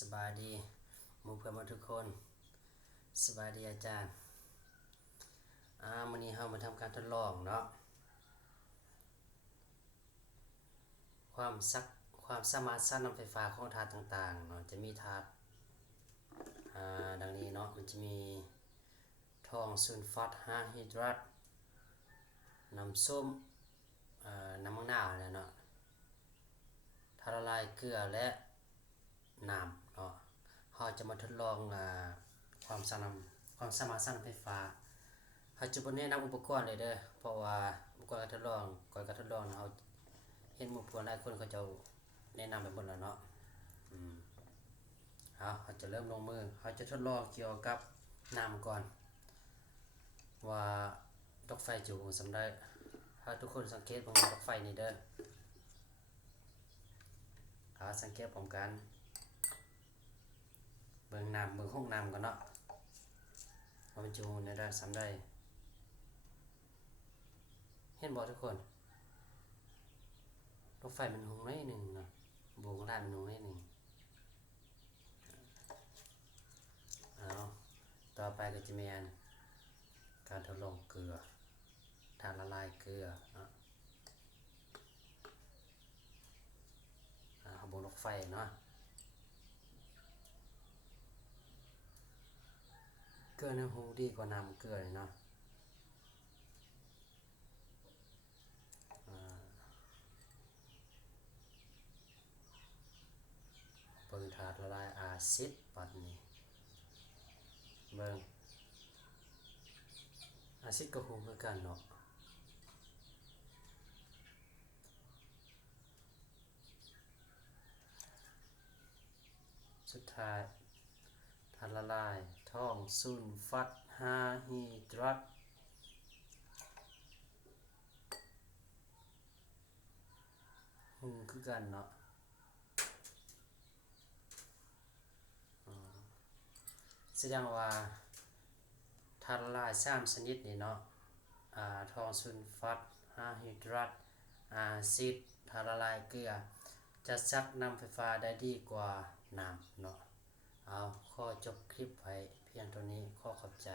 สบายดีหมู่เพื่อนทุกคนสบายดีอาจารย์มื้อนี้เรามาทำการทดลองเนาะความสักความสามารถสร้างน้ำไฟฟ้าของธาตุต่างๆเนาะจะมีธาตุดังนี้เนาะมันจะมีทองซุลฟาต5ฮิดรัตน้ำส้มน้ำมะนาวเนาะธาตุละลายเกลือและน้ำเนาะเราจะมาทดลองความสามารถสร้างน้ำไฟฟ้าเราจะบ่แนะนำอุปกรณ์เลยเด้อเพราะว่าอุปกรณ์การทดลองเราเห็นหมู่เพื่อนหลายคนเขาจะแนะนำไปหมดแล้วเนาะเราจะเริ่มลงมือเราจะทดลองเกี่ยวกับน้ำก่อนว่าดอกไฟจุสำได้ถ้าทุกคนสังเกตผมดอกไฟนี่เด้อสังเกตพร้อมกันเบิ่งน้ำเบิ่งห้องน้ำก่อนเนาะว่ามันจุในได้สำได้เห็นบ่ทุกคนรถไฟมันหงน้อยหนึ่งเนาะวงล่างมันหงน้อยหนึ่งต่อไปก็จะมีการทดลองเกลือธาตุละลายเกลือบนรถไฟเนาะเกลือในหูดีกว่าน้ำเกลือเลยเนาะเบิ่งธาตุละลายอาซิดปัดนี้เบิ่งอาซิดกับหูคือกันเนาะสุดท้ายธาตุละลายทองซุลฟาต5ฮิดรัตหูคือกันเนาะแสดงว่าธาตุละลาย3ชนิดนี่เนาะทองซุลฟาต5ฮิดรัตอาซิดธาตุละลายเกลือจะซักนำไฟฟ้าได้ดีกว่าน้ำเนาะขอจบคลิปไว้เพียงเท่านี้ขอขอบใจ